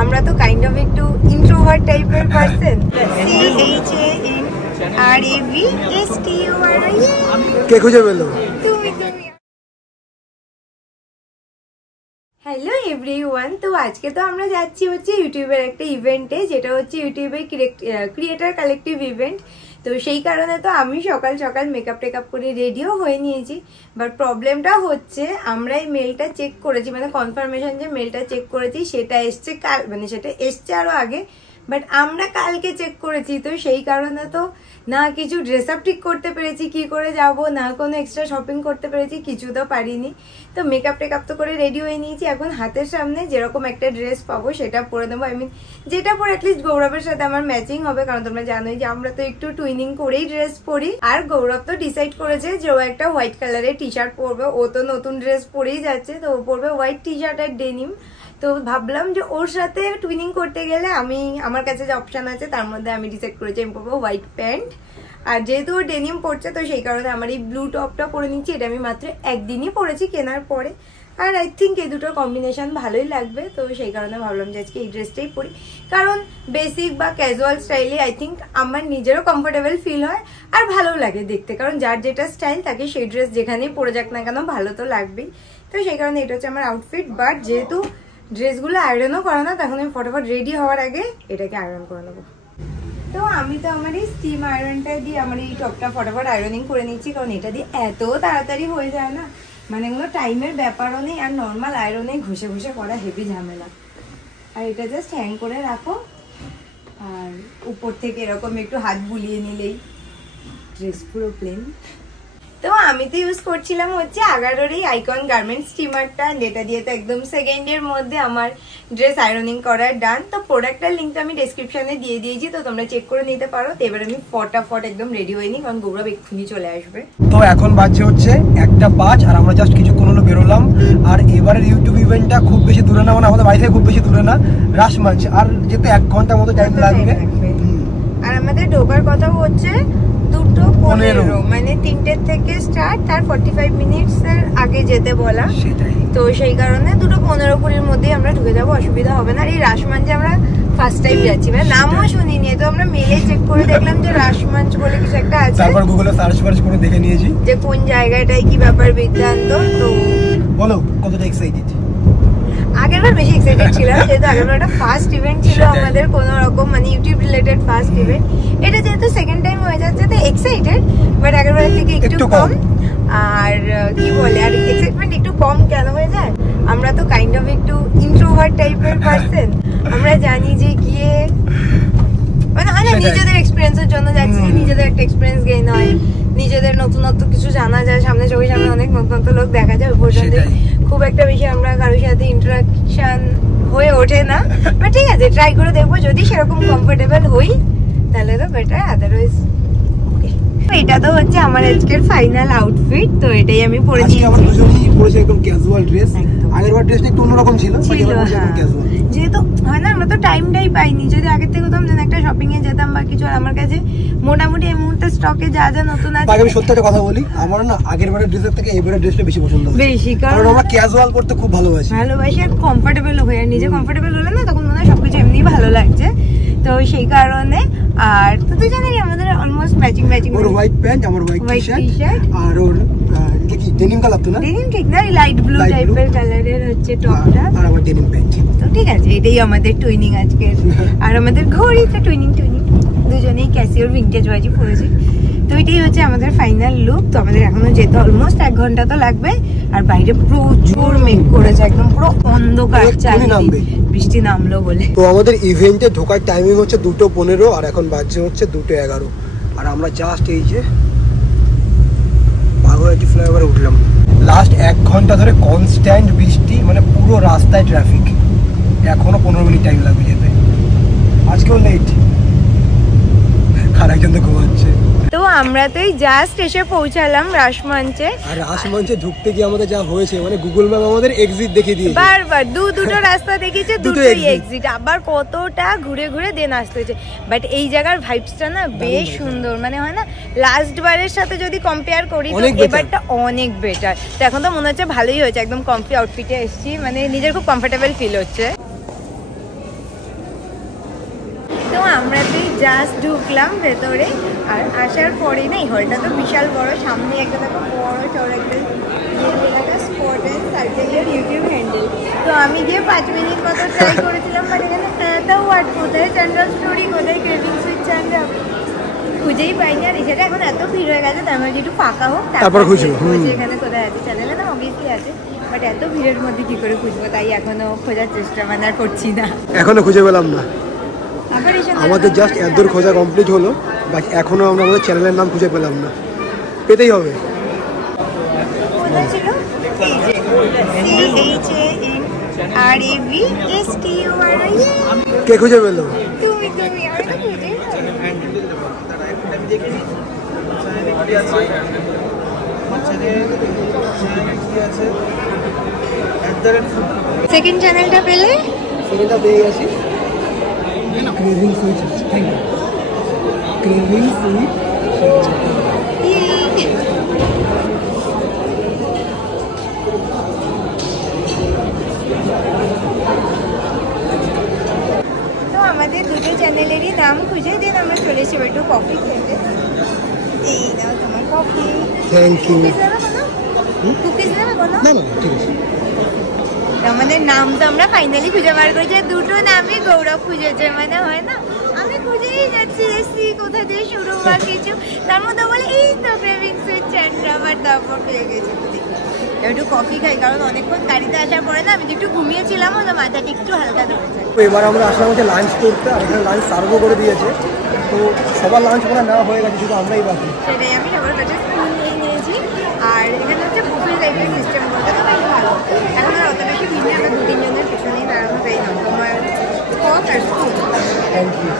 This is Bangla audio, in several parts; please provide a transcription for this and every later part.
আমরা তো কাইন্ড অফ একটু ইন্ট্রোভার্ট টাইপের পারসন। কে খুঁজে পেলো? হ্যালো এভরিওয়ান, তো আজকে তো আমরা যাচ্ছি হচ্ছে ইউটিউবের একটা ইভেন্টে, যেটা হচ্ছে ইউটিউবের ক্রিয়েটার কালেকটিভ ইভেন্ট। তো সেই কারণে তো আমি সকাল সকাল মেকআপ টেকআপ করে রেডিও হয়ে নিয়েছি। বাট প্রবলেমটা হচ্ছে আমরা এই মেলটা চেক করেছি, মানে কনফার্মেশন যে মেলটা চেক করেছি সেটা এসছে কাল, মানে সেটা এসছে আরো আগে, বাট আমরা কালকে চেক করেছি। তো সেই কারণে তো না কিছু ড্রেস আপ ঠিক করতে পেরেছি কি করে যাব, না কোনো এক্সট্রা শপিং করতে পেরেছি, কিছু তো পারিনি। তো মেকআপ টেকআপ তো করে রেডি হয়ে নিয়েছি। এখন হাতের সামনে যেরকম একটা ড্রেস পাবো সেটা পরে নেবো। আই মিন যেটা পরে অ্যাটলিস্ট গৌরবের সাথে আমার ম্যাচিং হবে, কারণ তোমরা জানোই যে আমরা তো একটু টুইনিং করেই ড্রেস পরি। আর গৌরব তো ডিসাইড করেছে যে ও একটা হোয়াইট কালারের টি শার্ট পরবে, ও তো নতুন ড্রেস পরেই যাচ্ছে, তো ও পরবে হোয়াইট টি শার্ট আর ডেনিম। তো ভাবলাম যে ওর সাথে টুইনিং করতে গেলে আমার কাছে যে অপশন আছে তার মধ্যে আমি ডিসাইড করেছি আমি পরবো হোয়াইট প্যান্ট। আর যেহেতু ও ডেনিম পরছে তো সেই কারণে আমার এই ব্লু টপটা পরে নিচ্ছি। এটা আমি মাত্র একদিনই পরেছি কেনার পরে, আর আই থিঙ্ক এই দুটোর কম্বিনেশন ভালোই লাগবে। তো সেই কারণে ভাবলাম যে আজকে এই ড্রেসটাই পরি, কারণ বেসিক বা ক্যাজুয়াল স্টাইলে আই থিঙ্ক আমার নিজেরও কমফোর্টেবল ফিল হয় আর ভালো লাগে দেখতে, কারণ যার যেটা স্টাইল তাকে সেই ড্রেস যেখানেই পরে যাক না কেন ভালো তো লাগবেই। তো সেই কারণে এটা হচ্ছে আমার আউটফিট। বাট যেহেতু ড্রেসগুলো আয়রনও করে না, তখন আমি ফটাফট রেডি হওয়ার আগে এটাকে আয়রন করে নেবো। তো আমি তো আমার এই স্টিম আয়রনটা দিয়ে আমার এই টপটা ফটাফট আয়রনিং করে নিচ্ছি, কারণ এটা দিয়ে এত তাড়াতাড়ি হয়ে যায় না, মানে কোনো টাইমের ব্যাপারও নেই। আর নর্মাল আয়রনে ঘষে ঘষে করা হেভি ঝামেলা। আর এটা জাস্ট হ্যাং করে রাখো, আর উপর থেকে এরকম একটু হাত বুলিয়ে নিলেই ড্রেস পুরো প্লেন। তো আমি তো ইউজ করছিলাম হচ্ছে আগারোর এই আইকন গার্মেন্টস স্টিমারটা, যেটা দিয়ে তো একদম সেকেন্ডের মধ্যে আমার ড্রেস আয়রনিং করার ডান। তো প্রোডাক্টটার লিঙ্কটা আমি ডেসক্রিপশনে দিয়ে দিয়েছি, তো তোমরা চেক করে নিতে পারো। তো এবার আমি ফটাফট একদম রেডি হয়ে নিই, কারণ গৌরব এক্ষুনি চলে আসবে। তো এখন বাজছে হচ্ছে 1:05 আর আমরা জাস্ট কিছুক্ষণ হলো বেরোলাম। আর এবারের ইউটিউব ইভেন্টটা খুব বেশি দূরে না, মানে আমাদের বাড়ি থেকে খুব বেশি দূরে না, রাসমঞ্চ। আর যেতে 1 ঘন্টার মতো টাইম লাগবে। আর আমাদের ঢোকার কথা হচ্ছে 2:15, মানে 3টে থেকে স্টার্ট, তার 45 মিনিটস এর আগে যেতে বলা। তো সেই কারণে 2:15-20 মধ্যে আমরা ঢুকে যাবো, অসুবিধা হবে না। আর এই রাসমঞ্চে আমরা ফার্স্ট টাইম যাচ্ছি, মানে নামও শুনিনি। তো আমরা মেলে চেক করে দেখলাম যে রাসমঞ্চ বলে কিছু একটা আছে, তারপর গুগলে সার্চ করে দেখে নিয়েছি যে কোন জায়গাটায় কি ব্যাপার বৃত্তান্ত। তো বলো কতটা এক্সাইটেড? আগেরবার বেশি এক্সাইটেড ছিলাম, যেহেতু আগেরবার একটা ফার্স্ট ইভেন্ট ছিল আমাদের, কোনো রকম মানে ইউটিউব রিলেটেড ফার্স্ট ইভেন্ট। এটা যেহেতু সেকেন্ড টাইম হয়ে যাচ্ছে তো এক্সাইটেড, বাট আগেরবার থেকে একটু কম। আর কি বলে, আর এক্সাইটমেন্ট একটু কম কেন হয়ে যায়, আমরা তো কাইন্ড অফ একটু ইন্ট্রোভার্ট টাইপের পারসন। আমরা জানি যে গিয়ে মানে হয় না, নিজেদের এক্সপিরিয়েন্সের জন্য যাচ্ছি, নিজেদের একটা এক্সপিরিয়েন্স গেইন হয়, নিজেদের নতুনত্ব কিছু জানা যায়, সামনে চোখের সামনে অনেক নতুনত্ব লোক দেখা যায়। পর্যন্ত খুব একটা বেশি আমরা কারোর সাথে ইন্টারাকশন হয়ে ওঠে না, বাট ঠিক আছে ট্রাই করে দেখবো, যদি সেরকম কমফোর্টেবল হই তাহলে তো বেটার, আদারওয়াইজ এটা তো হচ্ছে আমার আজকের ফাইনাল আউটফিট। তো এটাই আমি পরে নিয়েছি। আমরা দুজনেই পরেছি একদম ক্যাজুয়াল ড্রেস। আগেরবার ড্রেসটা একটু অন্যরকম ছিল, যেহেতু হয় না আমরা তো টাইমটাই পাইনি। যদি আগের থেকে হতাম যেন একটা শপিং এ যেতাম বা কিছু, আর আমার কাছে মোটামুটি এই মুহূর্তে স্টকে যা যা নতুন আছে। আমি সত্যি একটা কথা বলি, আমার না আগেরবারের ড্রেসের থেকে এবারের ড্রেসটা বেশি পছন্দ হয়েছে, বেশি, কারণ আমরা ক্যাজুয়াল করতে খুব ভালোবাসি আর কমফোর্টেবল হয়ে, আর নিজে কমফোর্টেবল হলে না তখন মনে হয় সবকিছু এমনি ভালো লাগছে। তো সেই কারণে, আর তো তুই জানিস আমাদের অলমোস্ট ম্যাচিং। ওর হোয়াইট প্যান্ট, আমার হোয়াইট টি-শার্ট, আর ওর কি ডেনিম কালার তো না, ডেনিম ঠিক না, লাইট ব্লু টাইপের কালারের হচ্ছে টপটা, আর আমার ডেনিম প্যান্ট। তো ঠিক আছে, এটাই আমাদের টুইনিং আজকে। আর আমাদের ঘড়িতে টুইনিং দুজনেই ক্যাসিওর ভিনটেজ ওয়াচই পরেছি। তো এটাই হচ্ছে আমাদের ফাইনাল লুক। তো আমাদের এখনো যেতে অলমোস্ট 1 ঘন্টা তো লাগবে। আর বাইরে প্রচুর মেঘ করেছে, একদম পুরো অন্ধকার, বৃষ্টি নামলো বলে। তো আমাদের ইভেন্টে ঢোকার টাইমিং হচ্ছে 2:15 আর এখন বাজছে হচ্ছে 2:11। আর আমরা জাস্ট এই যে বাগুইআটি ফ্লাইওভারে উঠলাম। লাস্ট 1 ঘন্টা ধরে কনস্ট্যান্ট বৃষ্টি, মানে পুরো রাস্তায় ট্রাফিক। এখনো 15 মিনিট টাইম লাগবে যেতে। আজকেও লেট, আর একজন তো ঘুমাচ্ছে। তো আমরা তো এই জাস্ট এসে পৌঁছালাম রাসমঞ্চে। আর রাসমঞ্চে ঢুকতে গিয়ে আমাদের যা হয়েছে, মানে গুগল ম্যাপ আমাদের এক্সিট দেখিয়ে দিয়েছে বারবার, দুটো রাস্তা দেখিয়েছে, দুটোই এক্সিট, আবার কতটা ঘুরে ঘুরে দেন আসতে হয়েছে। বাট এই জায়গার ভাইবসটা না বেশ সুন্দর, মানে হয় না লাস্ট বারের সাথে যদি কম্পেয়ার করি তো এবারটা অনেক বেটার। তো এখন তো মনে হচ্ছে ভালোই হয়েছে, একদম কমফি আউটফিটে এসেছি, মানে নিজের খুব কমফোর্টেবল ফিল হচ্ছে। হলটাতেই জাস্ট ঢুকলাম ভেতরে। আর আসার পরেই না, এই হলটা তো বিশাল বড়, সামনে একটা দেখো বড় চড় একটা স্পট অ্যান্ড সার্কেলের ইউটিউব হ্যান্ডেল। তো আমি গিয়ে 5 মিনিট মতো ট্রাই করেছিলাম, বাট এখানে এত ওয়ার্ড কোথায় চ্যান্ডেল স্টোরি, কোথায় ক্রেভিংস উইথ চ্যান্ডেল খুঁজেই পাইনি। আর এছাড়া এখন এত ভিড় হয়ে গেছে, তার মধ্যে একটু ফাঁকা হোক তারপর খুঁজবো এখানে কোথায় আছে। চ্যানেলে না অবভিয়াসলি আছে, বাট এত ভিড়ের মধ্যে কি করে খুঁজবো, তাই এখনো খোঁজার চেষ্টা মানে আর করছি না। এখনো খুঁজে পেলাম না। আমাদের জাস্ট এতদূর খোঁজা কমপ্লিট হলো, বাট এখনো আমরা আমাদের চ্যানেলের নাম খুঁজে পেলাম না। পেতেই হবে। কোথায় ছিল? কে খুঁজে পেলো? তুমি তুমি আর তো খুঁজে সেকেন্ড চ্যানেলটা পেলে? সেকেন্ডটা পেয়ে গেছি। Cravings with thank you. Cravings with তো আমাদের দুটো চ্যানেলেরই নাম খুঁজে দিন, আমরা চলে এসে একটু কফি খেতে। এই দাও তোমার কফি। Thank you. কুকিজ নেবে কোনো? না না ঠিক আছে। আমাদের নাম তো আমরা ফাইনালি খুঁজে বার করেছি, দুটো নামই গৌরব খুঁজেছে, মানে হয় না আমি খুঁজেই যাচ্ছি রেসি কোথা দিয়ে শুরু বা কিছু, তার মধ্যে বলে এই তো ক্রেভিংস উইথ চ্যান্ডেল, আবার তারপর পেয়ে গেছে। একটু কফি খাই, কারণ অনেকক্ষণ গাড়িতে আসার পরে না আমি একটু ঘুমিয়েছিলাম, তো মাথাটা একটু হালকা ধরেছে। তো এবার আমরা আসলাম হচ্ছে লাঞ্চ করতে, আর এখানে লাঞ্চ সার্ভও করে দিয়েছে। তো সবার লাঞ্চ মনে নেওয়া হয়ে গেছে, শুধু আমরাই বাকি। সেটাই, আমি সবার কাছে স্পুন নিয়ে নিয়েছি। আর এখানে হচ্ছে বুফে টাইপের সিস্টেম করতে, তো বেশ ভালো। এখন আর অত বেশি ভিড় নেই, আমরা 2-3 জনের পিছনেই দাঁড়ানো, তাই না তোমার ফক আর স্পুন। Thank you.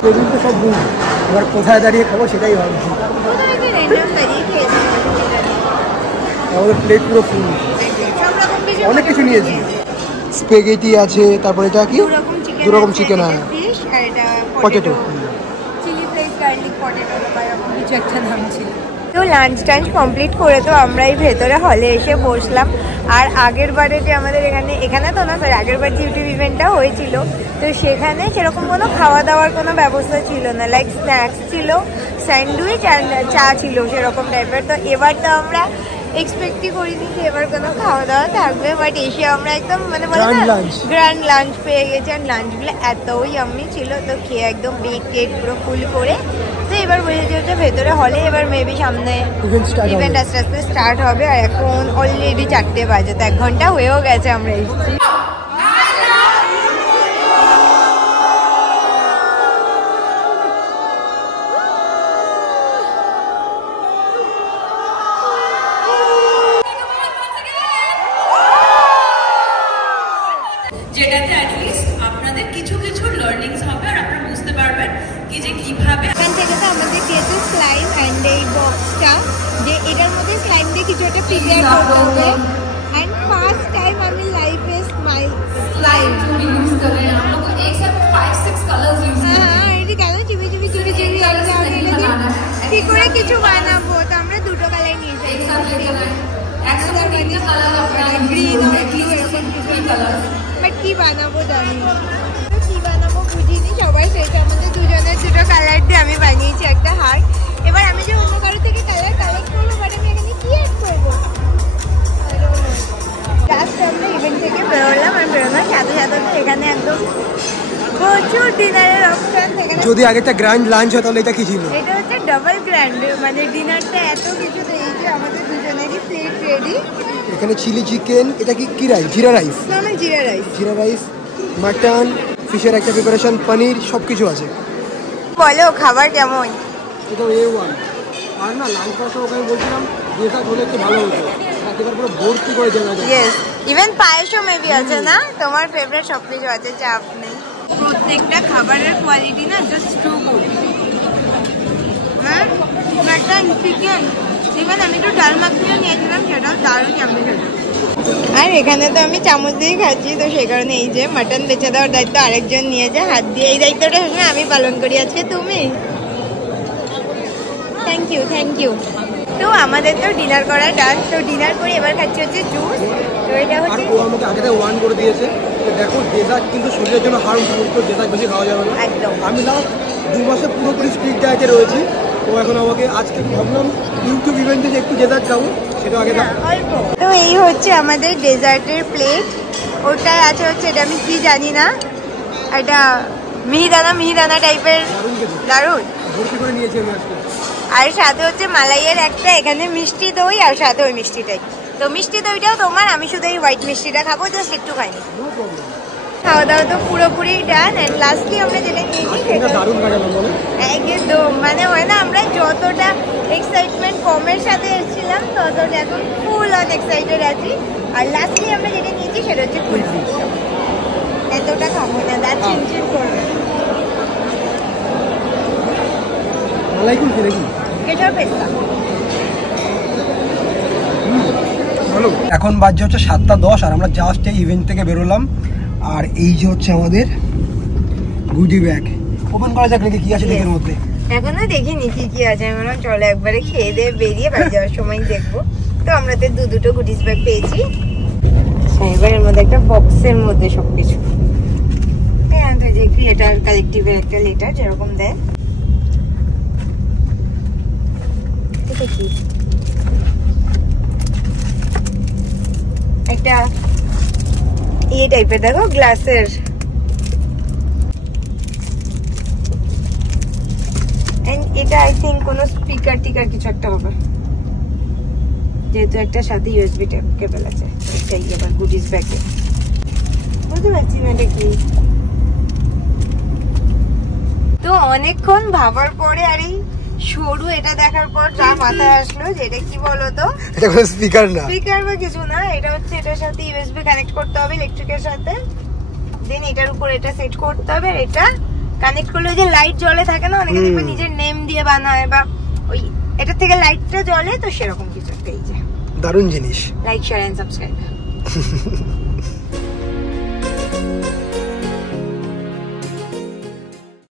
সেদিন তো সব বুঝি, এবার কোথায় দাঁড়িয়ে খাবো সেটাই ভাবছি। কোথায় যে র্যান্ডম দাঁড়িয়ে খেয়েছি, আমাদের প্লেট পুরো ফুল, সব রকম অনেক কিছু নিয়েছি। স্পেগেটি আছে, তারপরে এটা কি দু রকম চিকেন, ফিশ আর এটা potato, chilli fried garlic potato বা এরকম কিছু একটা নাম ছিল। তো লাঞ্চ টাঞ্চ কমপ্লিট করে তো আমরা এই ভেতরে হলে এসে বসলাম। আর আগের বারে যে আমাদের এখানে তো না সরি, আগের বার যে ইউটিউব ইভেন্টটা হয়েছিল, তো সেখানে সেরকম কোনো খাওয়া দাওয়ার কোনো ব্যবস্থা ছিল না, লাইক স্ন্যাক্স ছিল, স্যান্ডউইচ আর চা ছিল সেরকম টাইপের। তো এবার তো আমরা এক্সপেক্টই করিনি যে এবার কোনো খাওয়া দাওয়া থাকবে, বাট এসে আমরা একদম মানে গ্র্যান্ড লাঞ্চ পেয়ে গেছি। আর লাঞ্চগুলো এতই ইয়াম্মি ছিল, তো খেয়ে একদম পেট পুরো ফুল করে। তো এবার বুঝেছি হচ্ছে ভেতরে হলে এবার মেবি সামনে ইভেন্ট আস্তে আস্তে স্টার্ট হবে। আর এখন অলরেডি 4টে বাজে, তো 1 ঘন্টা হয়েও গেছে আমরা এসেছি। যেটাতে অ্যাটলিস্ট আপনাদের কিছু কিছু লার্নিংস হবে, আর আপনারা বুঝতে পারবেন কি যে কিভাবে। এখান থেকে তো আমাদের দিয়েছে স্লাইম অ্যান্ড এই বক্সটা, যে এটার মধ্যে স্লাইম দিয়ে কিছু একটা প্রিপেয়ার করতে হবে। অ্যান্ড ফার্স্ট টাইম আমি লাইফে স্লাইম यूज कर रहे हैं। हम लोग एक साथ 5-6 कलर्स यूज कर रहे हैं। এটা কেন চিবি কি করে কিছু বানাবো, তো আমরা দুটো কালার নিয়েছি, एक साथ लेकर आए। एक्चुअली तीन कलर अपना গ্রিন আর ব্লু এরকম কিছু কালার, বাট কি বানাবো জানি না, কি বানাবো বুঝিনি। সবাই সেটা আমাদের দুজনের দুটো কালার দিয়ে আমি বানিয়েছি একটা হার। এবার আমি যে অন্য কারো থেকে কালার কালেক্ট করবো, বাট আমি এখানে কি অ্যাড করবো। জাস্ট আমরা ইভেন্ট থেকে বেরোলাম, আর বেরোনোর সাথে সাথে এখানে একদম প্রচুর ডিনারের অপশন। যদি আগে একটা গ্র্যান্ড লাঞ্চ হয় তাহলে এটা কি ছিল? এটা হচ্ছে ডাবল গ্র্যান্ড, মানে ডিনারটা এত কিছু দিয়েছে, আমাদের দুজনেরই প্লেট রেডি। এখানে চিলি চিকেন, এটা কি রাইস? জিরা রাইস, না জিরা রাইস, মাটন, ফিশের একটা প্রিপারেশন, পনির, সব কিছু আছে। বলো খাবার কেমন? এটা A1। আর না লাঞ্চ করার ওখানে বলছিলাম ডেজার্ট হলে একটু ভালো হতো, একেবারে পুরো ভর্তি করে দেওয়া যায়। ইয়েস, ইভেন পায়েসও মেবি আছে না, তোমার ফেভারিট সব কিছু আছে, চাপ নেই। প্রত্যেকটা খাবারের কোয়ালিটি না জাস্ট টু গুড। হ্যাঁ, মাটন, চিকেন, ইভেন আমি একটু ডাল মাখিয়ে নিয়েছিলাম, সেটাও দারুণ আমি খেলাম। আর এখানে তো আমি চামচ দিয়ে খাচ্ছি, তো সেই কারণে এই যে মাটন বেছে দেওয়ার দায়িত্ব আরেকজন নিয়েছে হাত দিয়ে, এই দায়িত্বটা সবসময় আমি পালন করি, আজকে তুমি। Thank you. তো আমাদের তো ডিনার করা ডান, তো ডিনার করে এবার খাচ্ছি হচ্ছে জুস। তো এটা হচ্ছে ও আমাকে আগে থেকে ওয়ার্ন করে দিয়েছে, দেখো ডেজার্ট কিন্তু শরীরের জন্য হার্মফুল, তো ডেজার্ট বেশি খাওয়া যাবে না। একদম। আমি লাস্ট 2 মাসে পুরোপুরি স্ট্রিক্ট ডায়েটে রয়েছি, তো এখন আমাকে আজকে ভাবলাম ইউটিউব ইভেন্টে যে একটু ডেজার্ট খাবো, সেটা আগে অল্প। তো এই হচ্ছে আমাদের ডেজার্টের প্লেট, ওটাই আছে হচ্ছে এটা আমি কি জানি না, এটা মিহিদানা টাইপের, দারুণ। ভর্তি করে নিয়েছি আমি আজকে। আর সাথে হচ্ছে মালাইয়ের একটা এখানে মিষ্টি দই, আর সাথে ওই মিষ্টিটাই। তো মিষ্টি দইটাও তোমার, আমি শুধু এই হোয়াইট মিষ্টিটা খাবো, জাস্ট একটু খাইনি। খাওয়া দাওয়া তো পুরোপুরি ডান। এন্ড লাস্টলি আমরা যেটা নিয়েছি সেটা দারুণ কাটালাম বলো। একদম, মানে হয় না আমরা যতটা এক্সাইটমেন্ট কমের সাথে এসেছিলাম ততটা এখন ফুল অন এক্সাইটেড আছি। আর লাস্টলি আমরা যেটা নিয়েছি সেটা হচ্ছে কুলফি। এতটা খাবো না, দাঁত চিনচিন করবে। মালাই কুলফি নাকি? কেশর পেস্তা। এখন বাজছে হচ্ছে 7:10 আর আমরা জাস্ট এই ইভেন্ট থেকে বেরোলাম। আর এই যে হচ্ছে আমাদের গুডি ব্যাগ, ওপেন করা যাক নাকি কি আছে এর মধ্যে। এখনো দেখিনি কি কি আছে, আমি বললাম চলো একবারে খেয়ে দিয়ে বেরিয়ে বাড়ি যাওয়ার সময় দেখবো। তো আমরা তো দুটো গুডিস ব্যাগ পেয়েছি। এবার এর মধ্যে একটা বক্সের মধ্যে সবকিছু, যে ক্রিয়েটার কালেক্টিভের একটা লেটার যেরকম দেয়। এটা কি? একটা ইয়ে টাইপের, দেখো গ্লাসের। এটা আই থিঙ্ক কোনো স্পিকার টিকার কিছু একটা হবে, যেহেতু একটা সাথে ইউএসবি কেবল আছে। এটাই আবার গুডিস ব্যাগে, বুঝতে পারছি না এটা কি। তো অনেকক্ষণ ভাবার পরে আর এই সরু এটা দেখার পর যা মাথায় আসলো যে এটা কি বলতো, এটা কোনো স্পিকার না, স্পিকার বা কিছু না, এটা হচ্ছে এটার সাথে ইউএসবি কানেক্ট করতে হবে ইলেকট্রিকের সাথে, দেন এটার উপর এটা সেট করতে হবে। এটা কানেক্ট করলে যে লাইট জ্বলে থাকে না, অনেকে দেখবে নিজের নেম দিয়ে বানায়, বা ওই এটা থেকে লাইটটা জ্বলে, তো সেরকম কিছু একটা। এই যে দারুণ জিনিস। Like share and subscribe.